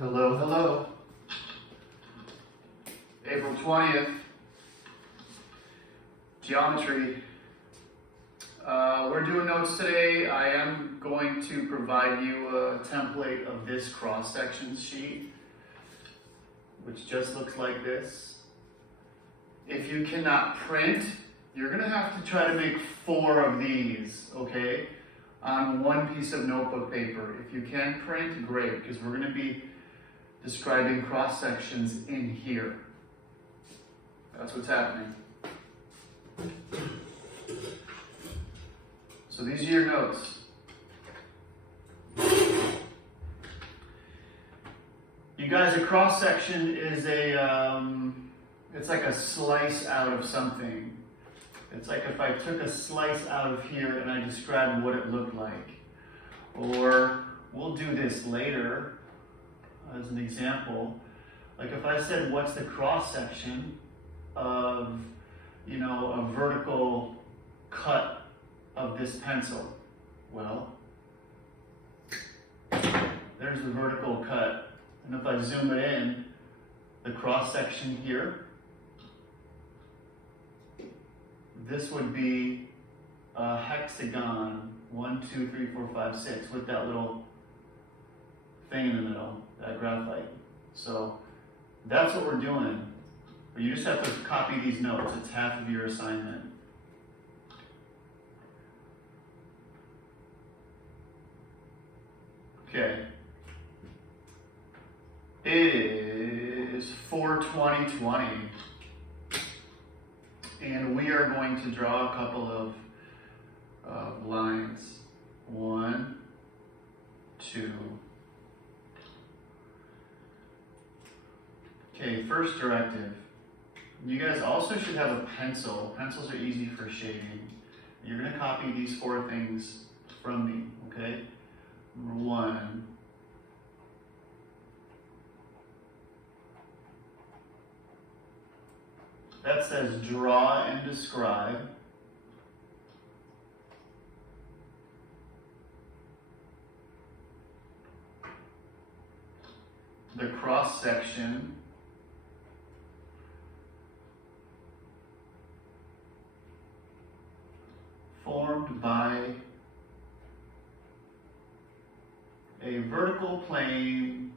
Hello, hello. April 20th, geometry. We're doing notes today. I am going to provide you a template of this cross-section sheet, which just looks like this. If you cannot print, you're gonna have to try to make 4 of these, okay? On one piece of notebook paper. If you can print, great, because we're gonna be describing cross-sections in here. That's what's happening. So these are your notes. You guys, a cross-section is it's like a slice out of something. It's like if I took a slice out of here and I described what it looked like. Or we'll do this later as an example. Like if I said, what's the cross-section of, a vertical cut of this pencil? Well, there's the vertical cut. And if I zoom it in, the cross-section here, this would be a hexagon, 1, 2, 3, 4, 5, 6, with that little thing in the middle, that graphite. So that's what we're doing. But you just have to copy these notes. It's half of your assignment. Okay. It is 4/20/20. And we are going to draw a couple of lines. 1, 2. Okay, first directive. You guys also should have a pencil. Pencils are easy for shading. You're going to copy these 4 things from me, okay? Number 1. That says draw and describe. The cross section formed by a vertical plane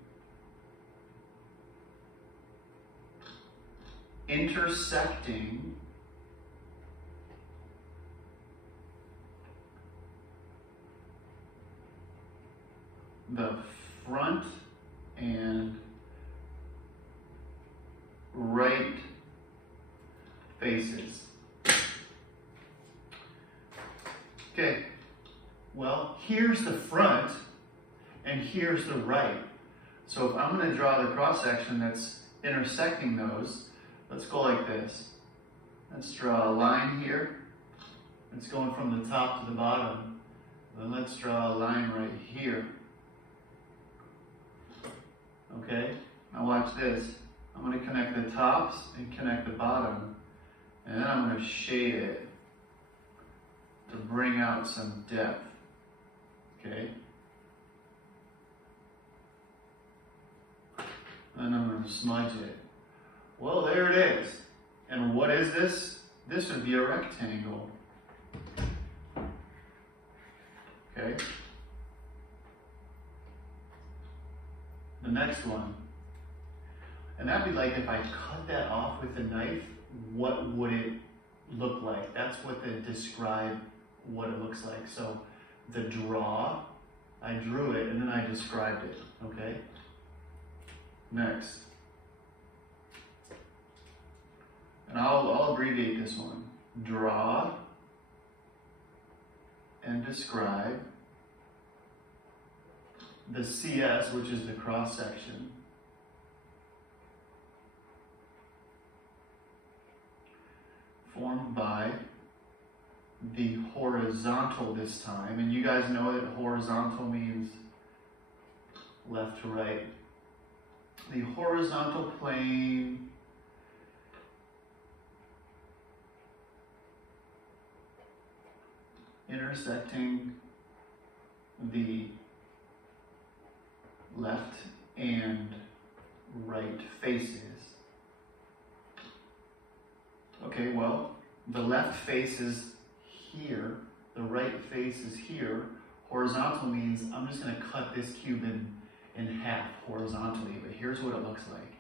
intersecting the front and right faces. Okay, well, here's the front and here's the right. So if I'm going to draw the cross section that's intersecting those, let's go like this. Let's draw a line here. It's going from the top to the bottom. Then let's draw a line right here. Okay, now watch this. I'm going to connect the tops and connect the bottom. And then I'm going to shade it to bring out some depth. Okay? And I'm going to smudge it. Well, there it is. And what is this? This would be a rectangle. Okay? The next one. And that'd be like if I cut that off with a knife, what would it look like? That's what the describe what it looks like. So the draw, I drew it and then I described it. Okay? Next. And I'll abbreviate this one. Draw and describe the CS, which is the cross section, formed by the horizontal this time. And you guys know that horizontal means left to right. The horizontal plane intersecting the left and right faces. Okay, well, the left face is here, the right face is here. Horizontal means I'm just going to cut this cube in half horizontally, but here's what it looks like.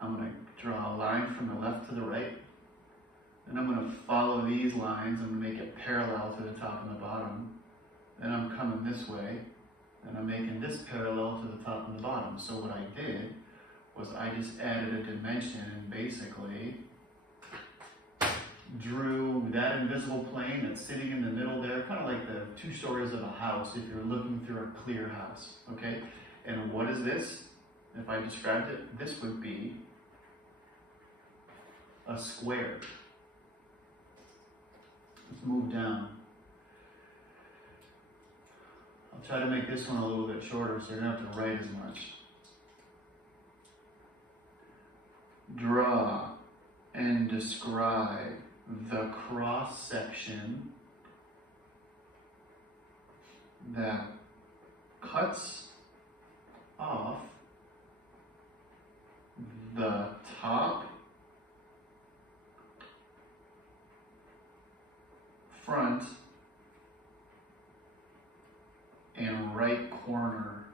I'm going to draw a line from the left to the right, and I'm going to follow these lines. I'm going to make it parallel to the top and the bottom. Then I'm coming this way, and I'm making this parallel to the top and the bottom. So what I did was I just added a dimension and basically drew that invisible plane that's sitting in the middle there, kind of like the 2 stories of a house if you're looking through a clear house, okay? And what is this? If I described it, this would be a square. Let's move down. I'll try to make this one a little bit shorter so you don't have to write as much. Draw and describe the cross section that cuts off the top, front, and right corner.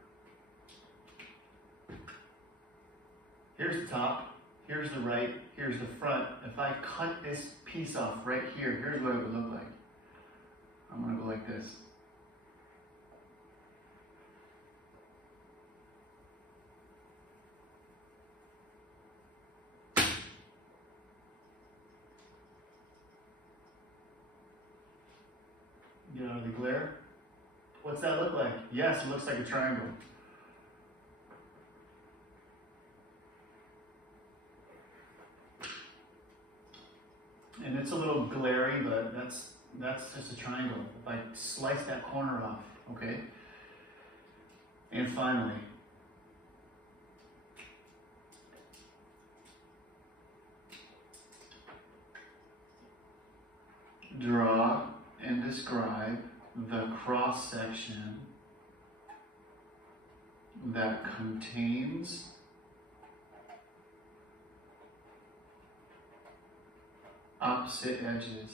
Here's the top. Here's the right, here's the front. If I cut this piece off right here, here's what it would look like. I'm gonna go like this. Get out of the glare. What's that look like? Yes, it looks like a triangle. And it's a little glary, but that's just a triangle. If I slice that corner off, okay? And finally, draw and describe the cross section that contains opposite edges.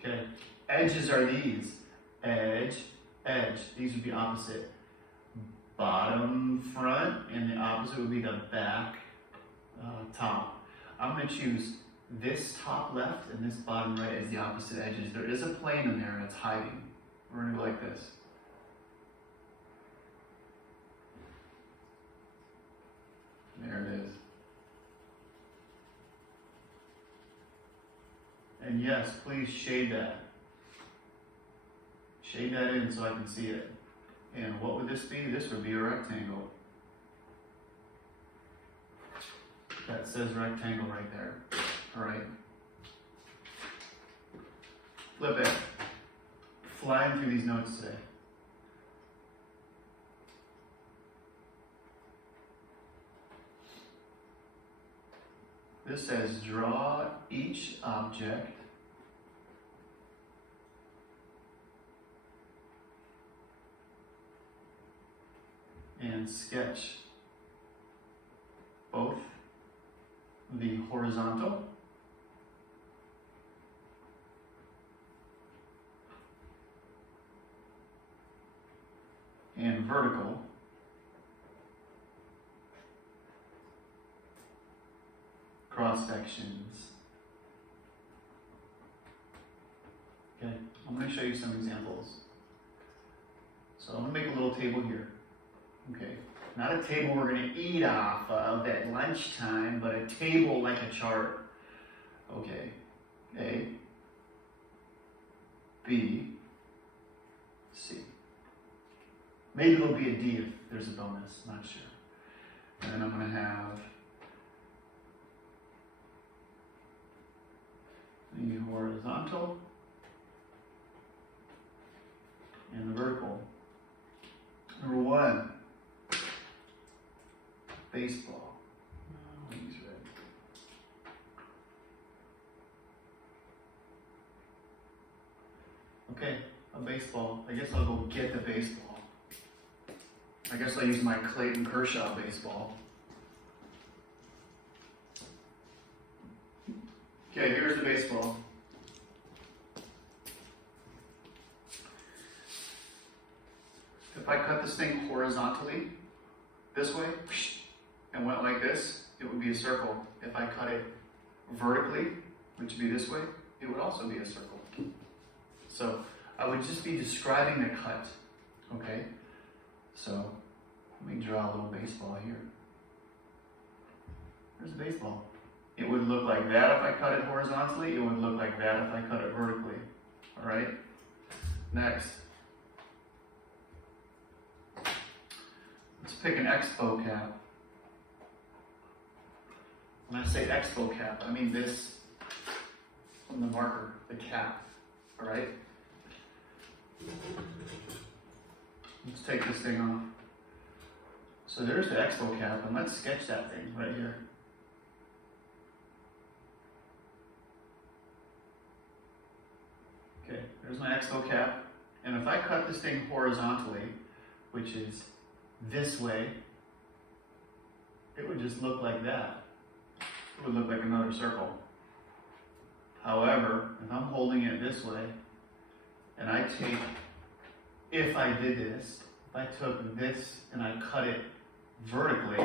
Okay, edges are these. Edge, edge. These would be opposite. Bottom, front, and the opposite would be the back, top. I'm going to choose this top left and this bottom right as the opposite edges. There is a plane in there that's hiding. We're going to go like this. There it is. And yes, please shade that. Shade that in so I can see it. And what would this be? This would be a rectangle. That says rectangle right there. All right. Flip it. Flying through these notes today. This says draw each object and sketch both the horizontal and vertical cross sections. Okay, I'm going to show you some examples. So I'm going to make a little table here. Okay, not a table we're going to eat off of at lunchtime, but a table like a chart. Okay, A, B, C. Maybe there'll be a D if there's a bonus, not sure. And then I'm going to have the horizontal and the vertical. Number 1, baseball. He's red. Okay, a baseball. I guess I'll go get the baseball. I guess I'll use my Clayton Kershaw baseball. Okay, here's the baseball. If I cut this thing horizontally, this way, and went like this, it would be a circle. If I cut it vertically, which would be this way, it would also be a circle. So I would just be describing the cut, okay? So let me draw a little baseball here. There's a baseball. It would look like that if I cut it horizontally. It would look like that if I cut it vertically. All right? Next. Let's pick an expo cap. When I say expo cap, I mean this from the marker, the cap. All right? Let's take this thing off. So there's the expo cap, and let's sketch that thing right here. Okay, there's my expo cap, and if I cut this thing horizontally, which is this way, it would just look like that. It would look like another circle. However, if I'm holding it this way, and I take, if I did this, if I took this and I cut it vertically,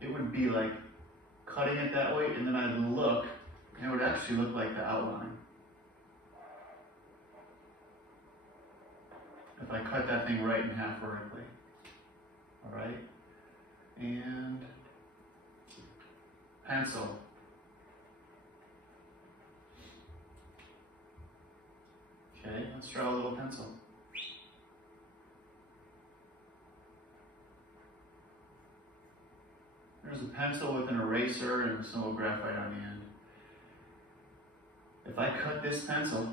it would be like cutting it that way, and then I'd look, and it would actually look like the outline. If I cut that thing right in half vertically. All right? And pencil. Okay, let's draw a little pencil. There's a pencil with an eraser and some little graphite on the end. If I cut this pencil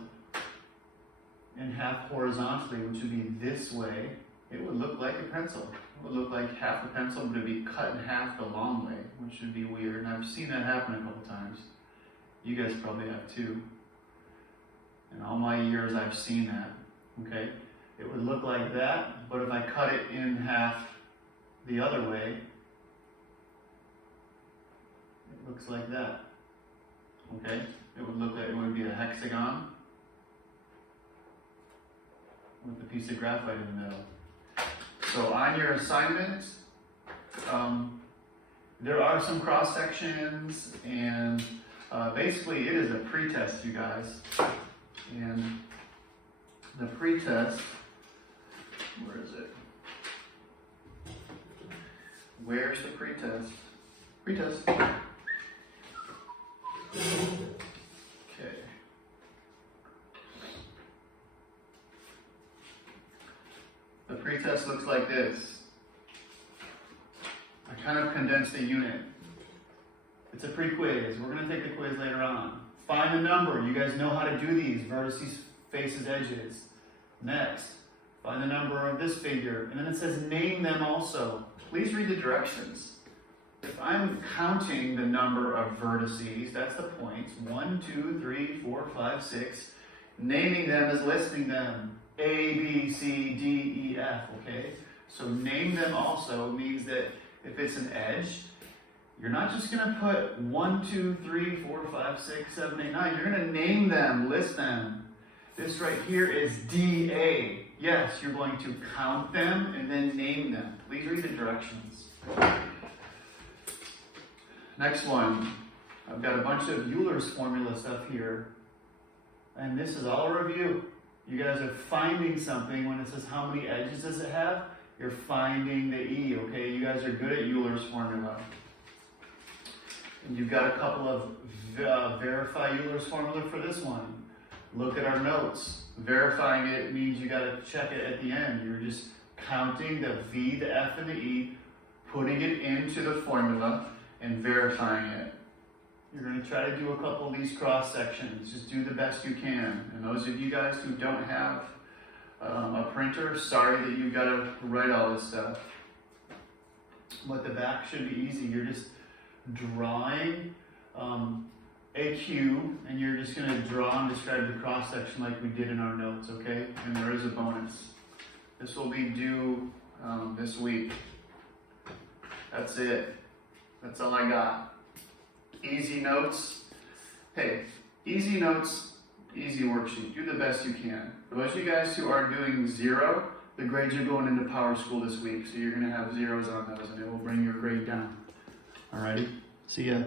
in half horizontally, which would be this way, it would look like a pencil. It would look like half a pencil, but it would be cut in half the long way, which would be weird. And I've seen that happen a couple times. You guys probably have too. In all my years, I've seen that. Okay? It would look like that, but if I cut it in half the other way, it looks like that. Okay? It would look like it would be a hexagon with a piece of graphite in the middle. So on your assignment, there are some cross sections, and basically it is a pretest, you guys. And the pretest, where is it? Where's the pretest? Pretest. Okay. The pretest looks like this. I kind of condensed the unit. It's a pre-quiz. We're going to take the quiz later on. Find the number. You guys know how to do these. Vertices, faces, edges. Next, find the number of this figure. And then it says name them also. Please read the directions. If I'm counting the number of vertices, that's the points. 1, 2, 3, 4, 5, 6. Naming them is listing them. A, B, C, D, E, F, okay? So name them also means that if it's an edge, you're not just going to put 1, 2, 3, 4, 5, 6, 7, 8, 9. You're going to name them, list them. This right here is DA. Yes, you're going to count them and then name them. Please read the directions. Next one. I've got a bunch of Euler's formula stuff here. And this is all a review. You guys are finding something when it says how many edges does it have? You're finding the E, okay? You guys are good at Euler's formula. And you've got a couple of verify Euler's formula for this one. Look at our notes. Verifying it means you got to check it at the end. You're just counting the V, the F, and the E, putting it into the formula, and verifying it. You're going to try to do a couple of these cross sections. Just do the best you can. And those of you guys who don't have a printer, sorry that you've got to write all this stuff. But the back should be easy. You're just drawing a cube, and you're just going to draw and describe the cross section like we did in our notes, okay? And there is a bonus. This will be due, this week. That's it. That's all I got. Easy notes. Hey, easy notes, easy worksheet. Do the best you can. For those of you guys who are doing 0, the grades are going into Power School this week, so you're going to have 0s on those, and it will bring your grade down. Alrighty? See ya.